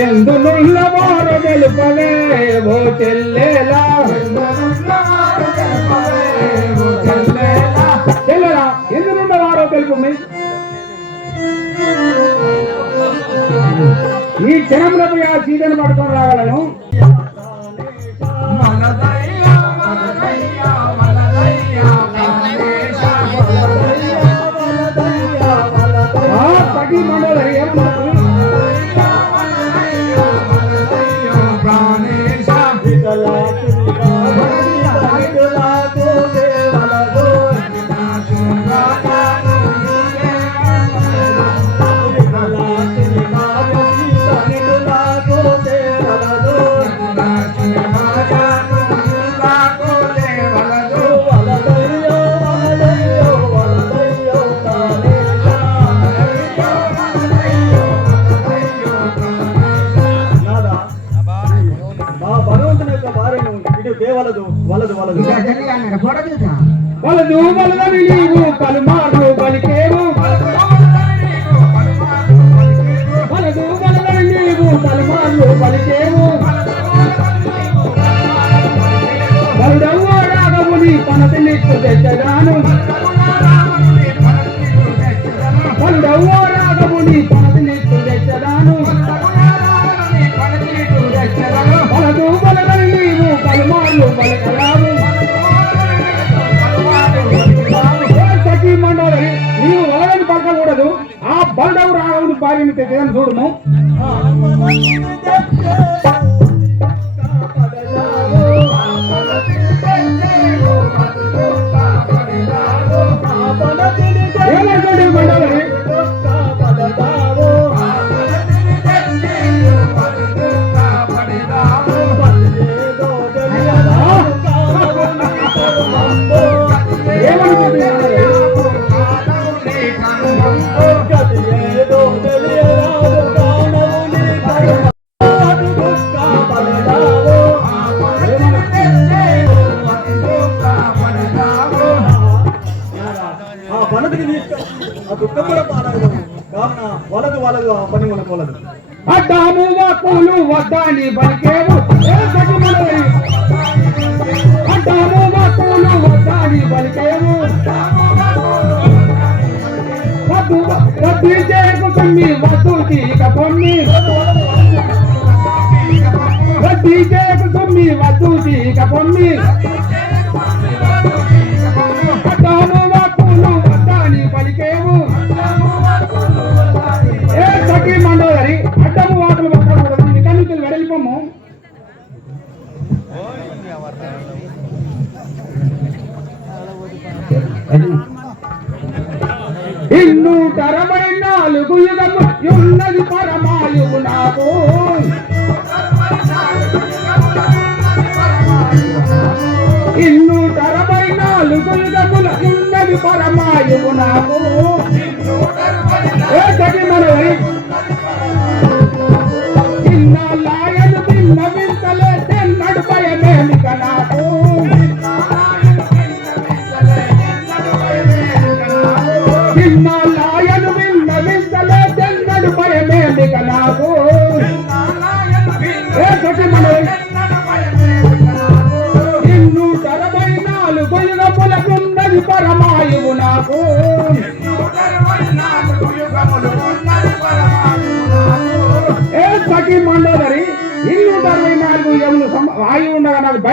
ఎందునుల్ల మారు తెలుపలే ఓ చెల్లెలా చెల్లెలా ఎందునున్న వారో తెలుపు ఈ క్షణంలో ఆ సీతను పడుకొని రాగలను. వలదు వలదని నీవు పలుమారు పలికేవు వలదు వలదని నీవు పలుమారు పలికేవు వలదవ్వ రాగముని పనతి నీకు తెచ్చగాను. వలదవ్వ రాగముని में dj ko sommi wa dudi ka me.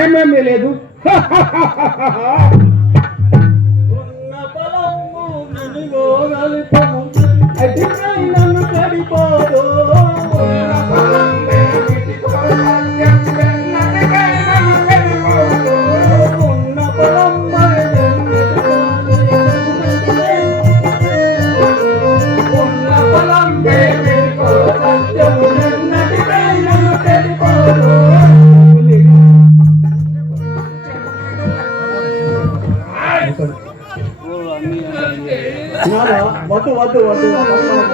సంబంధమే లేదు. 对我，对我。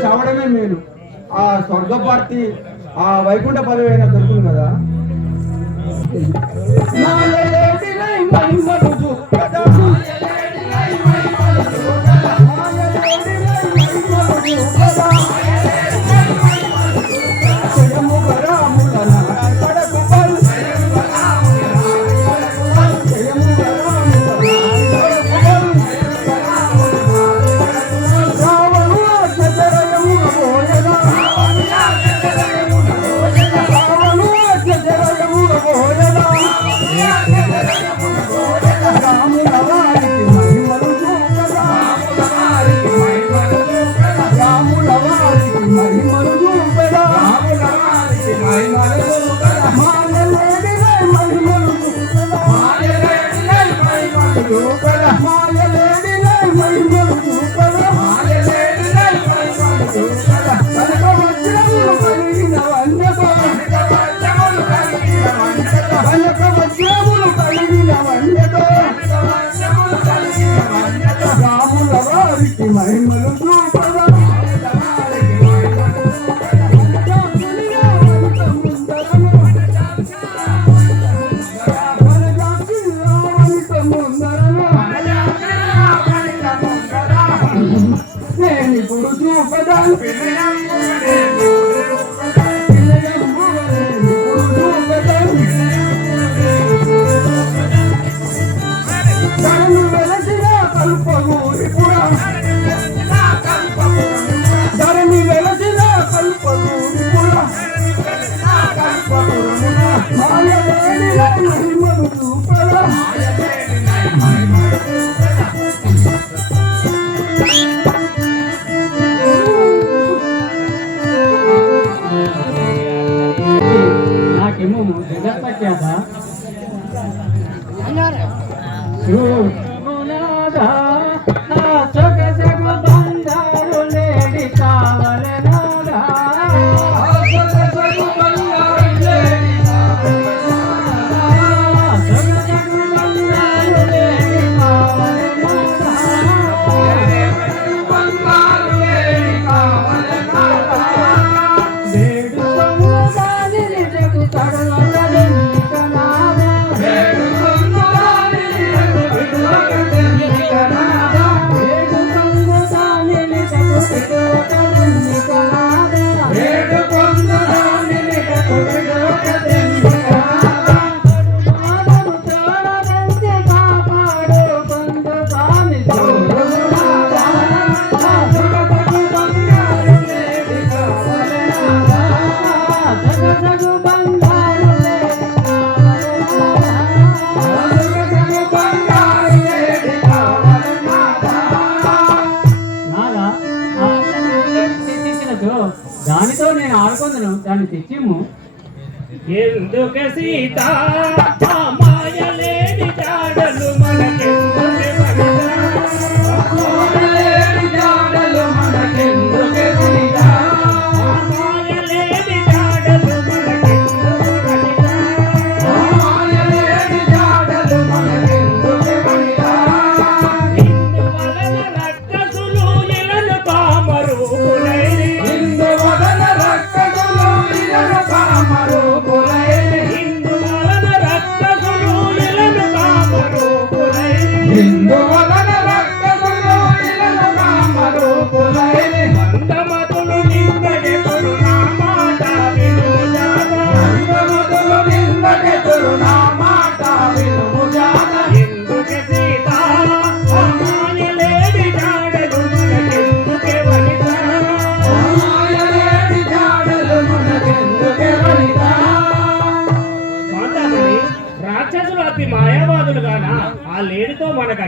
చావడమే మేలు. ఆ స్వర్గపార్తి ఆ వైకుంఠ పదవి అయినా దొరుకుతుంది కదా? కల్పము నిపుణ ధరణి వెలసిన కల్పము నిపుణ కల్పము ఎందుకు సీత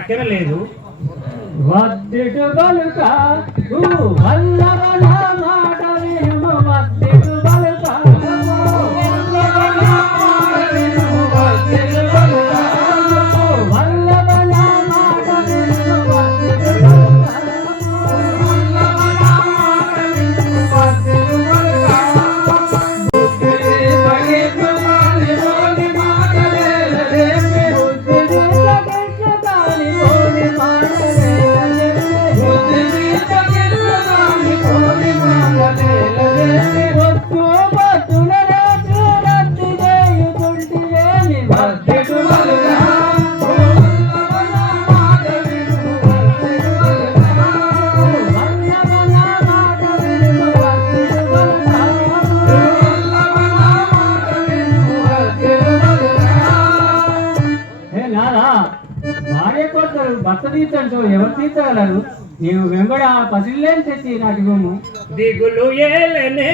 దగ్గర లేదు. చేసి రాజభూము దిగులు ఏలనే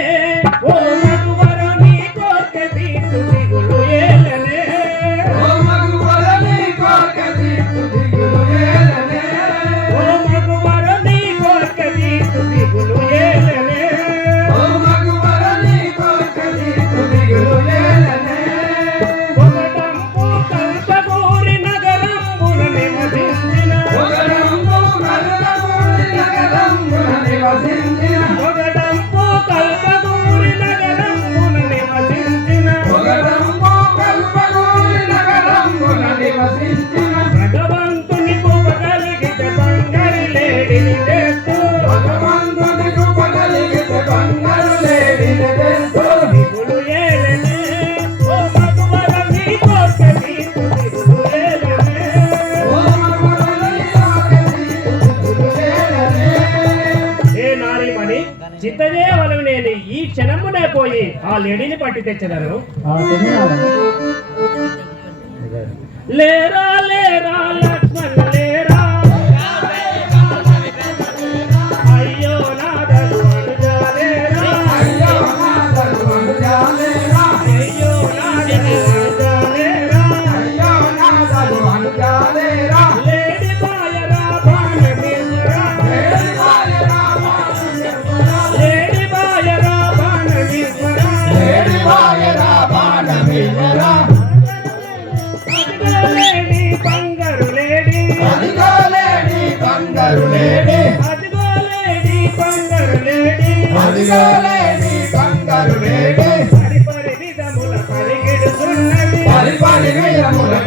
ఆర్కిటెక్చర్ గారు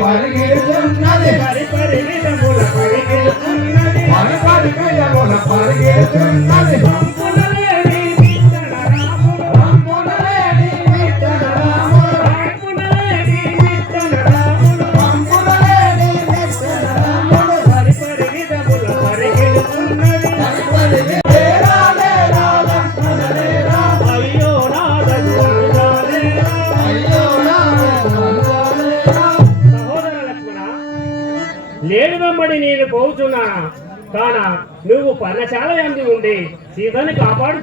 పరిగెడుతున్నది పరిగెడుతున్నది పరిగెడుతున్నది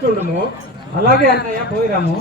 చూడము అలాగే అన్నయ్య పోయిరాము.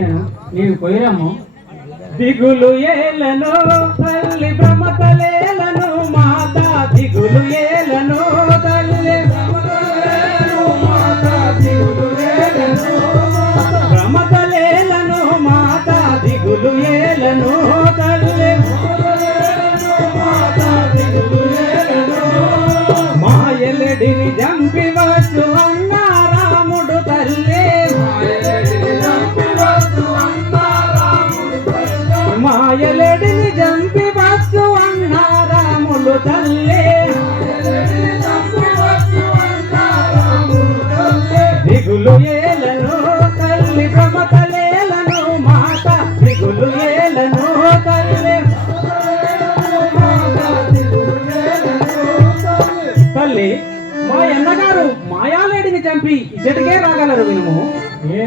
నేను నీకు పోయినాము. దిగులు ఏలను తల్లి బ్రహ్మ తలేలను మాతా దిగులు ఏ తల్లి మా అన్నగారు మాయాలేడిని చంపి ఇచ్చటికే రాగలరు మేము ఏ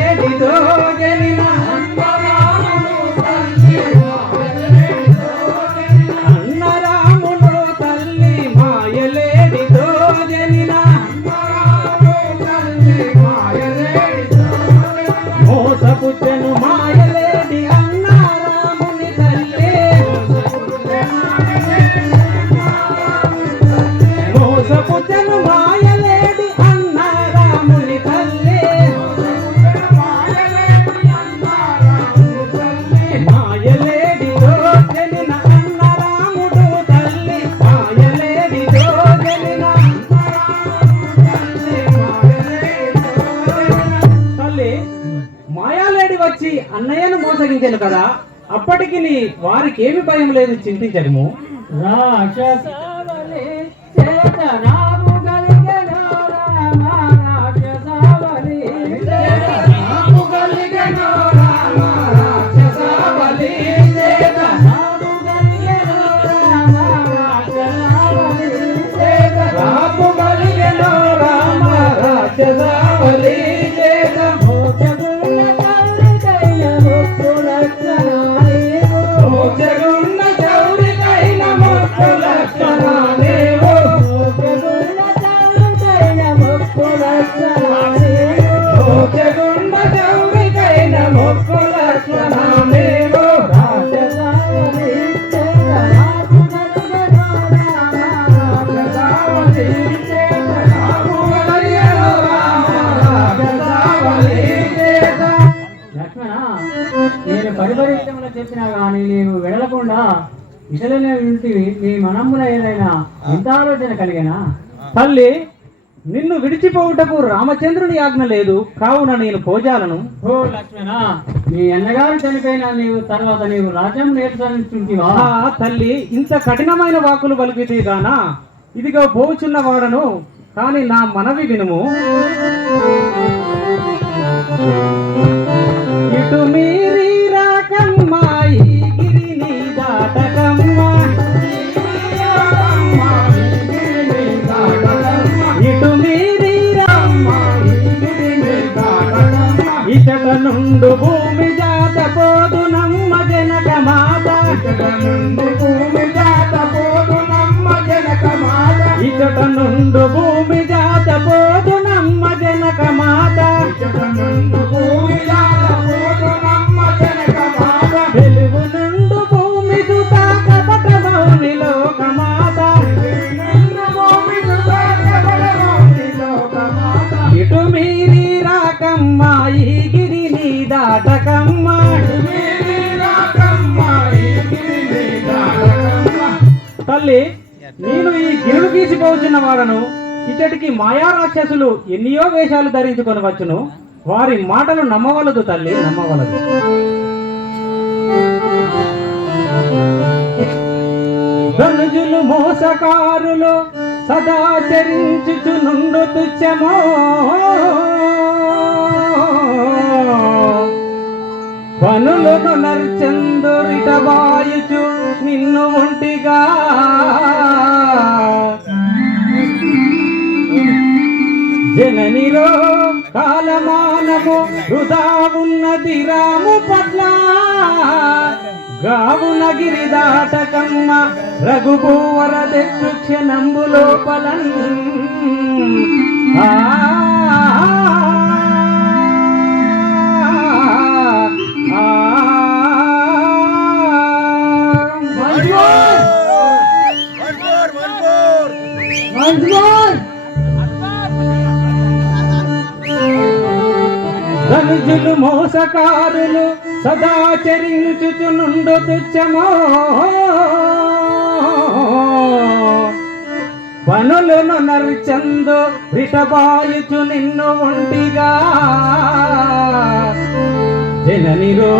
కదా? అప్పటికి వారికి ఏమి భయం లేదు చింతించడము. రాక్షస తల్లి నిన్ను విడిచిపోవుటకు రామచంద్రుని ఆజ్ఞ లేదు. కావున నేను పోజాలను ఓ నీ అన్నగారు చనిపోయిన నీవు తర్వాత నీవు రాజ్యం నేర్చుకుంటువా తల్లి ఇంత కఠినమైన వాకులు పలికితే గానా? ఇదిగో పోచున్న వాడను కానీ నా మనవి వినుము. ఇటు మీ నుండు భూమి జాత పోదు నమ్మ జనక మాత. నుండు భూమి జాత పోదు నమ్మ జనక మాత. ఇచట నుండు భూమి జాత పోదు నమ్మ జనక మాత. నుండు భూమి జాత పోదు నమ్మ జనక మాత. వెలుగు నుండు భూమి సుత లోక మాత. ఇటు మీరి రాకమ్మా తల్లి నేను ఈ గిరుడు గీసిపోవచ్చున్న వాడను. ఇతడికి మాయా రాక్షసులు ఎన్నియో వేషాలు ధరించుకొని వచ్చును. వారి మాటలు నమ్మవలదు తల్లి నమ్మవలదు. ధనుజులు మోసకారులు సదా నుండు తుచ్చమో. పనులను నర్చందురిట బాయుచు నిన్ను ఒంటిగా. జననిలో కాలమానము వృధా ఉన్నది రాము పట్ల. గావున గిరి దాటకమ్మ రఘుభూవర తెచ్చు క్షణంబు లోపల ఆ, ధనుజులు మోసకారులు సదా తుచ్చమో. పనులను నరిచందు విటబాయుచు నిన్ను ఒంటిగా జననిరో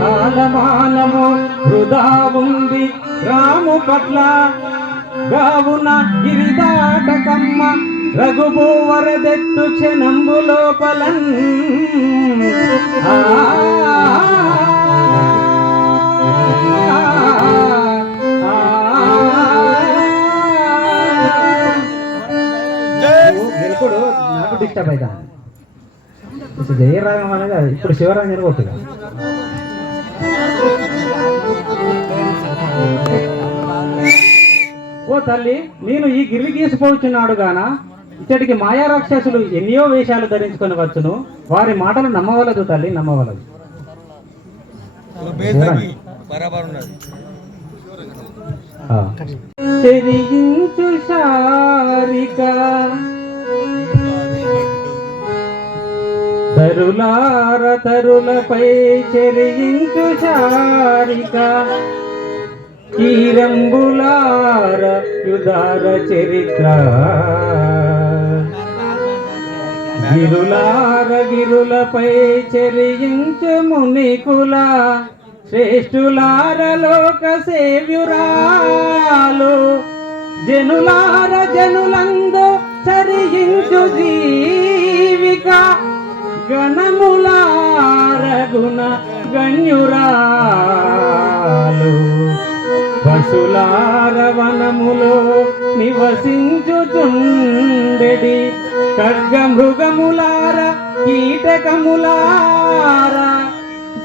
కాలమానము వృధా ఉంది. రాము పట్ల గావున గిరిదాటకమ్మ రఘుభూవరదెత్తు క్షణంబు లోపలన్ ఆ ఇప్పుడు నాకు డిస్టర్బ్ అవుతా ఇప్పుడు జయరాగం అనేది ఇప్పుడు శివరాగం ఓ తల్లి నేను ఈ గిరి గీసిపోతున్నాడు గాన? ఇచ్చటికి మాయా రాక్షసులు ఎన్నో వేషాలు ధరించుకొని వచ్చును. వారి మాటలు నమ్మవలదు తల్లి నమ్మవలదు. ఆ. చెరిగించు శారిక. తరులార తరులపై చెరిగించు శారిక. కీరంబులార యుధార చరిత్ర. గిరులారగిరులపై చెరియించు మునికుల శ్రేష్ఠులార లోక సేవ్యురాలు. జనులార జనులందు చరించు జీవిక గణములార గుణ గణ్యురాలు. పశులార వనములో నివసించుచుండెడి ఖడ్గమృగములార కీటకములార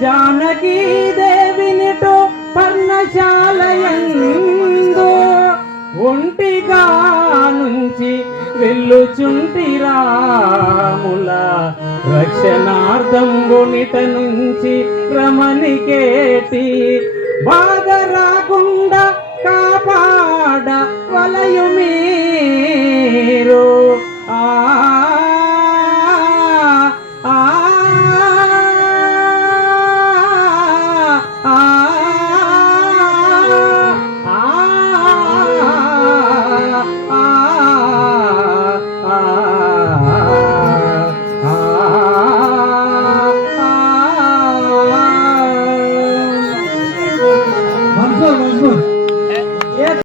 జానకీ దేవినిటో పర్ణశాలయందో ఒంటిగా నుంచి వెళ్ళుచుంటిరాముల రక్షణార్థం గుణిట నుంచి రమణికేటి బాధ రాకుండా కాపాడ వలయుమీరు